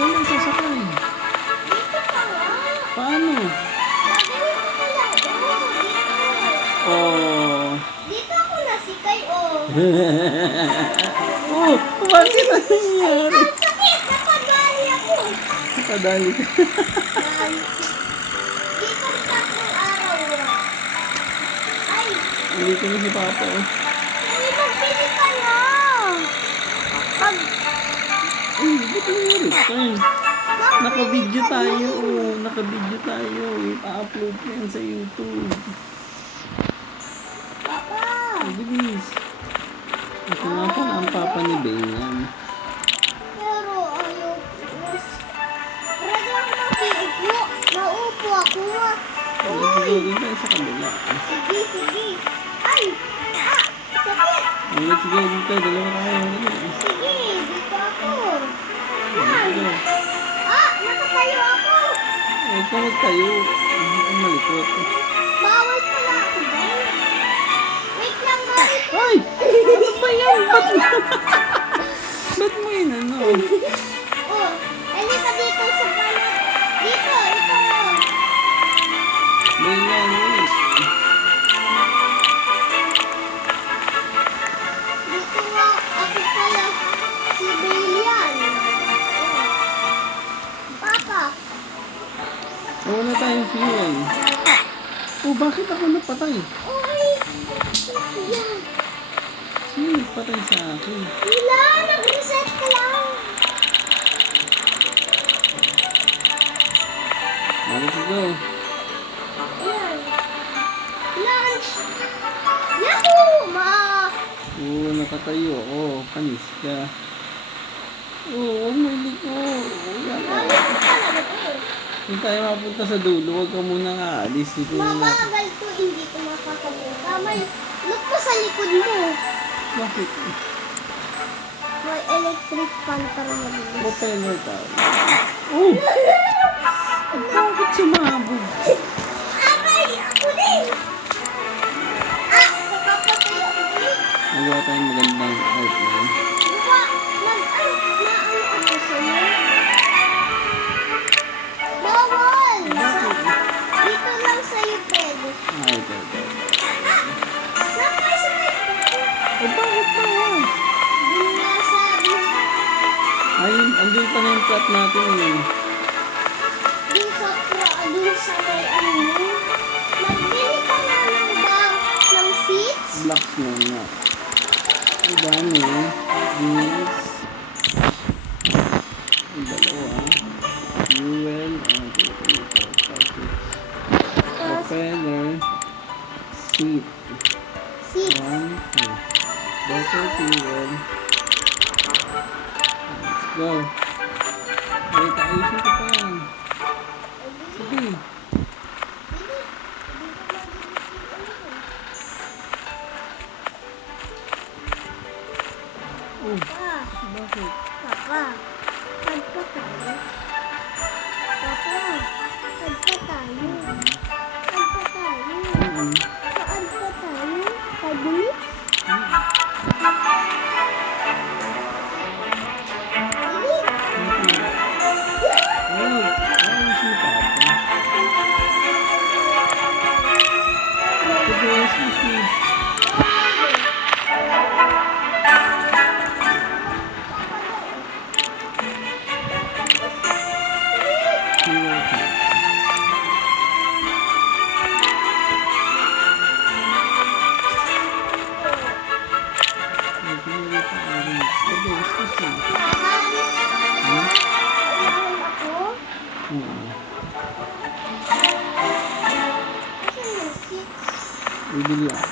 Saan tayo sasakay? Dito pa nga. Paano? Gagawin ko pala. Dito. Oh. Dito ako nasikay, oh. Oh, bakit ano nangyari? Ang sakit! Napadali ako. Padali ka. Dito ang tatlong araw. Ay, Hindi ko na si Papa. Oh. hindi magbili ka na. Pag, Ay, ba't nangyari ito? Naka-video tayo. Oh. Naka-video tayo. Ipa-upload ko yan sa YouTube. Papa. Ay, bilis. Ito nga pala ang Papa ni Bayan. Pero ayaw. Pwede ako makiupo. Naupo ako. Let's go din tayo sa kabila. Sige, sige. Ay! Ah! Sakit! Oh, let's go din tayo. Dalawa tayo. Sige, dito ako. Let's go. Ah! Nakatayo ako! Huwag ka magtayo. Hindi ka malikot. Bawal pala ako dahil. Wait lang, Mari. Ay! Ano ba yan? Ba't mo yun ano? Oh, halika dito sa balat. Dito, ito. Bayan, wait. Dito nga ako pala si Bailian. Papa. Wala tayong fuel. Oh, bakit ako napatay? Uy! Yan. Sino nagpatay sa akin? Wala, nag-reset ka lang. Let's go. Ayan. Lunch. Yahoo! Oo, nakatayo ako. Panis ka. Oo, huwag mo iliko. Yan. Ano talaga to? Kung tayo mapunta sa dulo, huwag ka munang aalis. Dito na natin. Mabagal to, hindi ko makakalimutan. May look pa sa likod mo. Bakit? May electric fan para mabilis. Propeller tayo. Oh! Bakit sumabog? Aray! Ako din! Ah! Nakapatay ako din. Nagawa tayong magandang outline. Diba? Naano ako sa'yo? Bawal! Dito lang sa'yo pwede. Ay, ito. Nakay sa Oh, bakit ba? Dun nga sabi. Ay, andun pa na yung plot natin eh. Dun sa may ano mo. Nagbili ka na ng seats? Blocks na nga. Ang dami eh. Wheels. Ang dalawa. Fuel. Propeller. Seat. Seats. 1, 2. Better fuel. Let's go. Wait, ayusin ko pa yan. Sige. Oh, Ah, bakit? Papa. Saan pa tayo? Papa. Saan pa tayo? Saan pa tayo? Mm-mm. Saan pa tayo? 5 minutes? Dili. Oh, ayusin pa ako. Okay, excuse me. Bibili ako.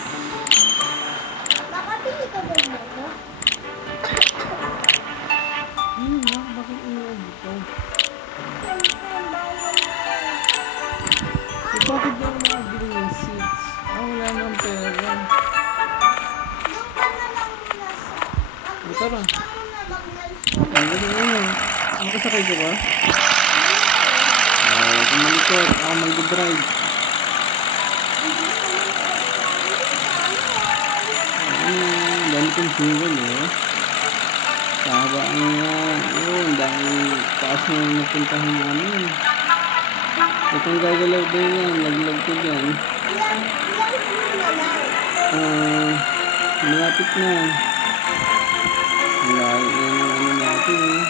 Nakabili ka ba nito? Bakit inuwi ito? Bakit di ako makabili ng seats? Wala nang pera. Doon ka na lang muna sa... Tara. Mag-lunch ka muna, mag-lunch ka Ang muna. galing yun. Makasakay ka ba? Kung malikot, ako mag-drive. Dami kong fuel eh. Taba nga. Ang dami taas siya napuntahan namin. Ba't ang gagalaw ba yan? Laglag ko dyan. Ilang na lang. Malapit na. Wala yan ang ano natin eh. Ilang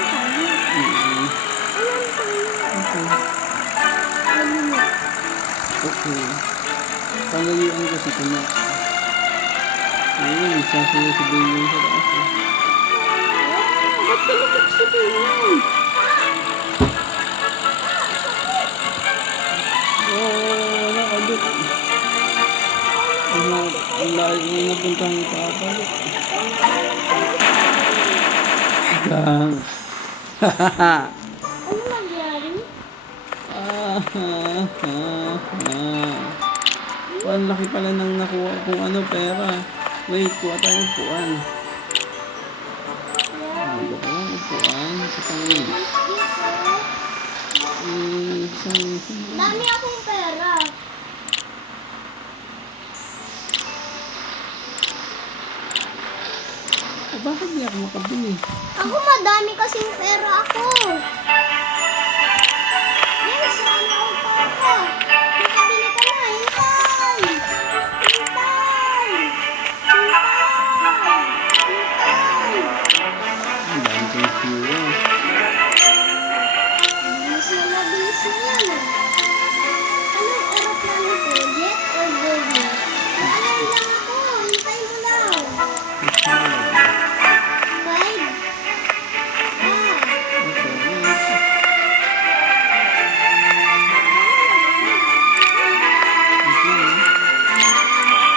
tayo. Mm-mm. Ilang tayo. Okay. Ayun. Okay. Palayuan ko si Tama. Ayun, nagsasayaw si Bayon sa taas eh. Ba't kalakot si Bayon? Oo, nakabit. Ang layo na napuntahan yung papalit. Gang. Hahaha. Ano nangyari? Ang laki pala nang nakuha kung ano pera. Wait, kuha tayo upuan. Ano ba kaya upuan? Sa pangin. Dami akong pera. Bakit di ako makabili? Ako madami kasing pera ako. Yes, ano ang pera? Nakabili ka na. Hintay! Hintay! Hintay! Hintay! Ang dami kong fuel. Bilis na mabilis na yan ah. Anong aeroplano ko? Jet or Boeing? Naalam lang ako. Hintay mo lang. 5.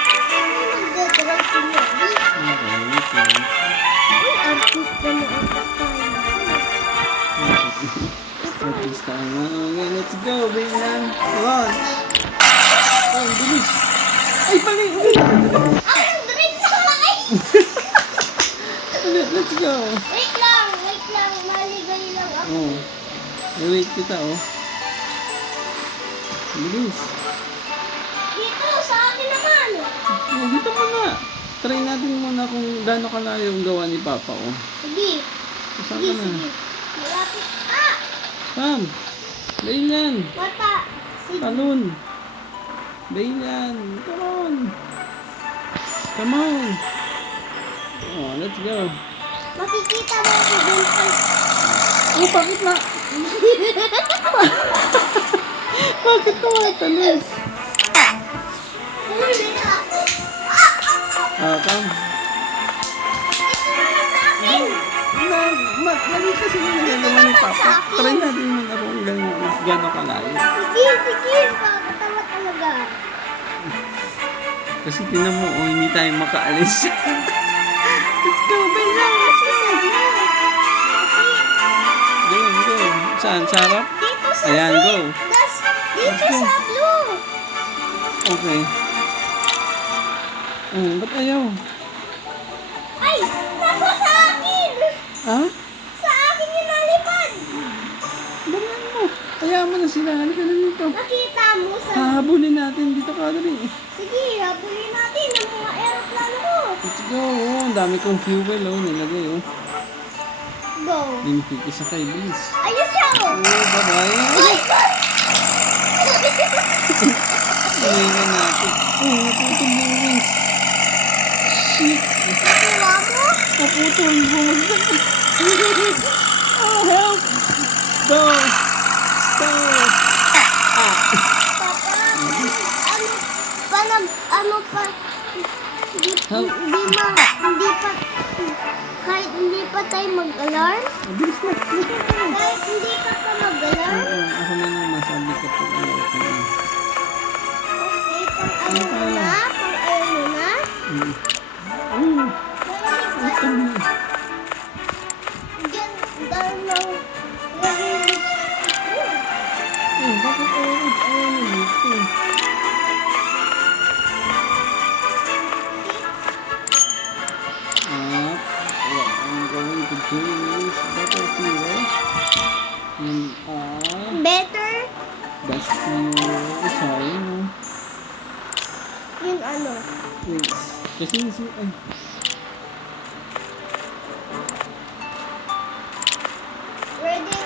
Magdadaraw si Mary. Uy, artista na ata tayo. Artista nga. Okay, let's go, Bailan. Launch. Oh, ang bilis. Ay, pali. Ah, nag-drink na ay! Ulit, let's go. Wait lang, maligay lang ako. Oh. Wait kita, oh. Bilis. Dito, sa akin naman. Oh, dito muna. Try natin muna kung gaano kalayo ang gawa ni Papa, oh. Sige, Saan sige, ka na? sige. Malapit. Ah! Pam. Bailan. Mata. Sige. Talon. Bailan. Come on. Come on. Oh, let's go. Makikita mo ako dun sa... Oh, bakit na? Bakit tumatalis? Huli na ako. Pam. Ito naman sa akin. Mali kasi yung nagagawa ni Papa. Try natin muna kung gano'n kalayo. Sige, sige. Pakatawa talaga. Kasi tinan mo, oh, hindi tayo makaalis. Let's go, Bailan. Kasi sabi mo. Kasi Go. Saan? Sa harap? dito sa Ayan, free. go. Dito sa blue. Okay. Ba't ayaw? Ay! Nako sa akin! Ha? Sa akin yung nalipad! Balaan mo. Kaya mo na sila. Halika na dito. Nakita mo sa... Hahabulin natin dito, Kadri. Sige, habulin natin ang mga aeroplano ko. Let's go. Oh, ang dami kong fuel, oh. Nilagay, oh. Go. Nakikisakay, bilis. Ayos siya oh! Oh, bye-bye. Ay! Tingnan natin. Oh, naputol yung wings. Shit. Nakuha mo? Naputol. Bumagsak. Oh, help. Go. Stop. Papa, ano pa, kahit hindi pa tayo mag-alarm, Bilis na. kahit hindi ka pa mag-alarm, Ako na lang masabi ko po. okay, pang ano na, Ito na. ganda ng narinig ko. Bakit ayaw na dito? What I'm going to do is better fuel. And Better, best fuel. Sayang, no? yung ano, Wait. Kasi ay. ready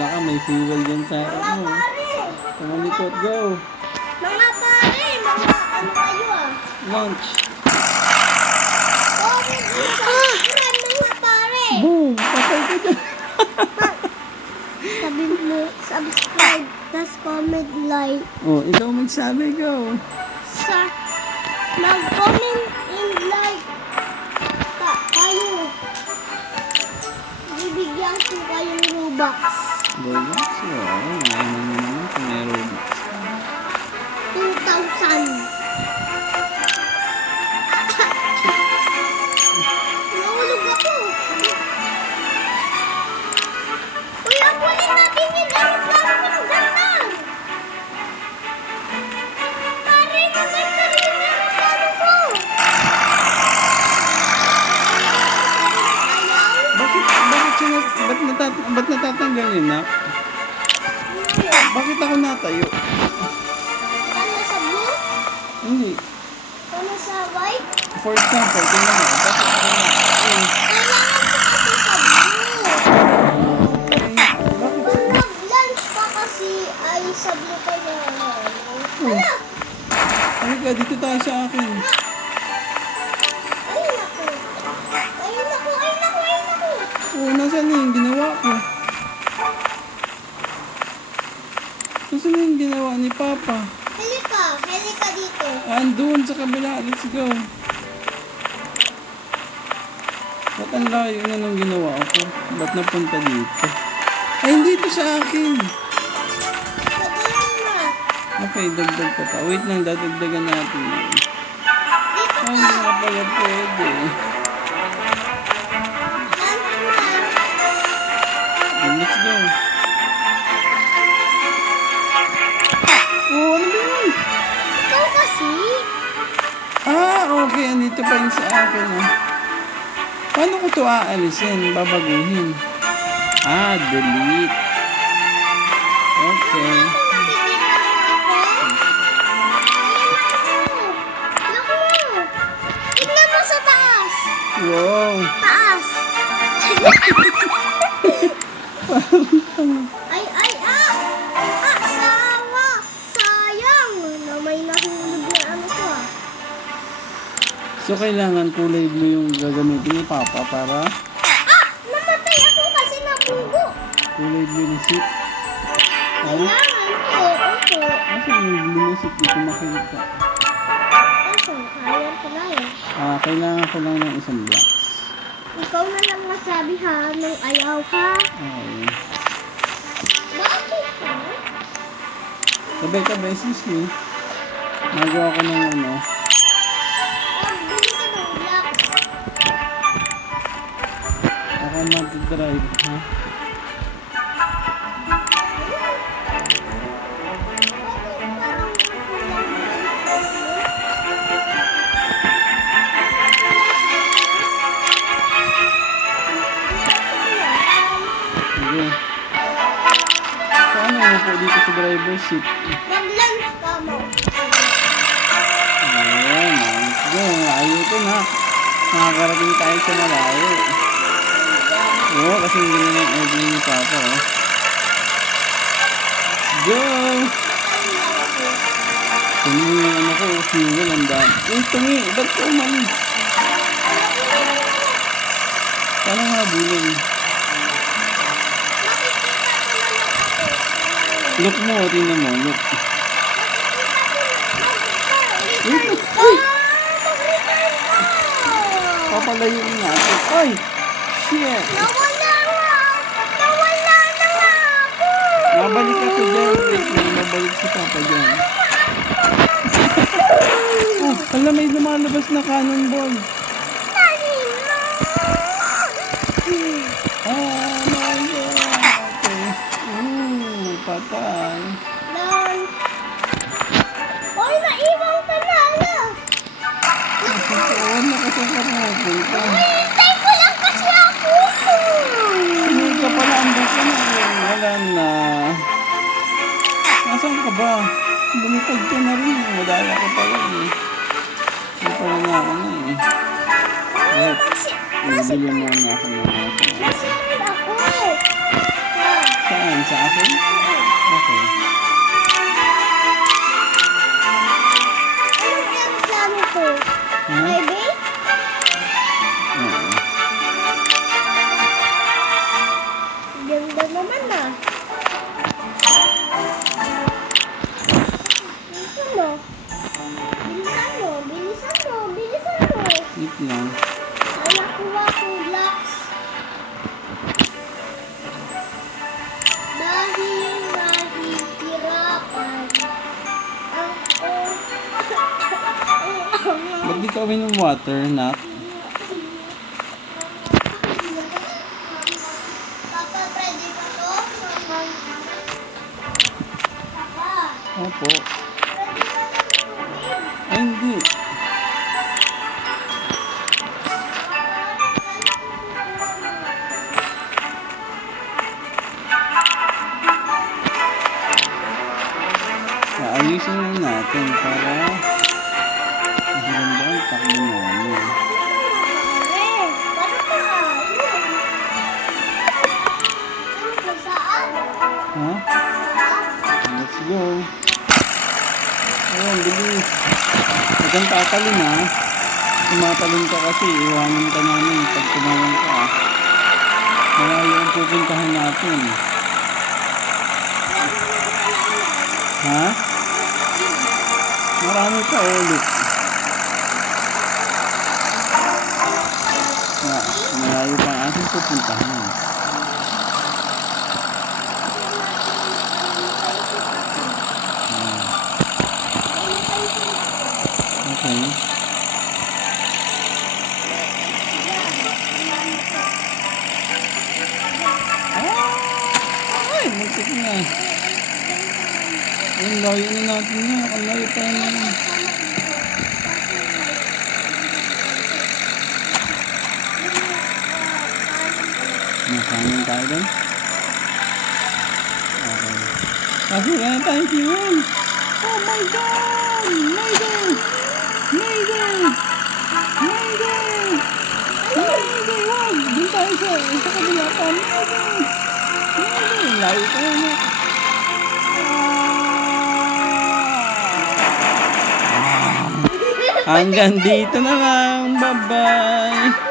Wala ka, may fuel dyan sa Mga ano. pare! Tumalikot, go. Mga pare! Mga ano kayo ah? Launch. Comment and subscribe mga pare! Boom! Patay ka dyan. Sabi mo, subscribe, tas comment, like. Oh, ikaw magsabi, go. Sa mag-comment and like kayo. Bibigyan ko kayong Robux. Robux? Wow, naman naman kung may Robux. 2,000. Nahulog ako. Uy, abulin natin yung aeroplano ko ng ganda. Pare, maganda rin yung aeroplano ko. Ayaw? Ba't natatanggal yun, nak? Bakit ako natayo? Ano sa blue? Hindi. Ano sa white? For example, tingnan mo. Bakit ako natayo? Kailangan ko kasi sa blue. Bakit? Pag mag-lunch pa kasi ay sa blue ka na. Ano? Halika, dito tayo sa akin. Ay, naku. Ay, naku, ay, naku, ay, naku. Oo, nasaan na yung ginawa ko? Nasaan na yung ginawa ni Papa? Halika dito. Andun sa kabila. Let's go. Ba't ang layo na nung ginawa ko? Ba't napunta dito? Ay, hindi ito sa akin. Sabihin mo. Okay, dagdag pa ta. Wait lang, dadagdagan natin. Dito Ay, ka. hindi nga pala pwede. Let's go. Oh, ano ba yun? Ikaw kasi. Ah, okay. Andito pa yun sa akin. Oh. Paano ko ito aalisin? Babaguhin. Ah, delete. Okay. Naku. Tignan mo sa taas. Wow. Taas. Ay, sawa. Sayang. Na may nahulog na ano ko ah. So, kailangan kulay blue yung gagamitin ni Papa para Namatay ako kasi nabunggo. kulay blue na seat. Ah, Kailangan ko. Opo. asan yung blue na seat? Di ko makita. Kaso, kaya ko na yun. Ah, kailangan ko lang ng isang blocks. Ikaw na lang masabi ha, nang ayaw ha. Okay. Bakit ha? Tabi, excuse me. Nagawa ko ng ano. Bili ka ng blocks. Ako mag-drive, ha? Sige. Paano mo po dito sa driver's seat? Mag-lunch ka mo. Ayan, let's go. Ayaw ito na. Nakakarating tayo sa malayo. Oo, kasi hindi na nag-order ni Papa, oh. Let's go! Tungi yung ano ko, fuel, ang dami. Uy, tungi! Ba't ka umalis? Paano nga bulin? Look mo, tingnan mo, look. Wait, look! Ay! Papalayuin natin. Ay! Shit! Nawala na nga ako. Mabalik ako dyan. Wait lang, mabalik si Papa dyan. Oh, alam, may lumalabas na cannonball. Oh my God! Okay. Ooh, patay. Lunch. Oy, naiwan ka na. Ala. Saan na kasi ka pupunta? Hintay ko lang kasi ako. Hindi ka pala, andun ka na. Wala na. Nasaan ka ba? Lumipad ka na rin. Madaya ka pala eh. Hindi pala na ako na eh. Wait. Bibili muna ako ng ako. Nasaan ako? Saan? sa akin? Okay. Anong aeroplano to? Ha? Private? Oo. Ganda naman ah. Bilisan mo. Bilisan mo. Bilisan mo. Bilisan mo. Wait lang. Ay, nakuha ko blocks. Dahil nahihirapan ako. Ba't di ka uminom water, Nak? Papa, pwede ba to? Papa, Opo. pwede ba ng tubig? Ay, hindi. Ayusin lang natin para maganda ang takbo namin. Ha? Let's go. Oh, ang bilis. Huwag kang tatalon ha. Tumatalon ka kasi, iwanan ka namin pag tumalon ka. Malayo ang pupuntahan natin. Ha? Marami pa ulit. Malayo pa ang ating pupuntahan. Okay. Ay, muntik na. Ang layo na natin na. Ang layo pa na. Nakanin tayo doon? Okay. Kasi wala na tayong fuel. Oh my God! Mayday! Mayday! Mayday! Mayday! Wag! Doon tayo sa kabila pa. Mayday! Mayday! Layo pa na. Hanggang dito na lang. Bye-bye!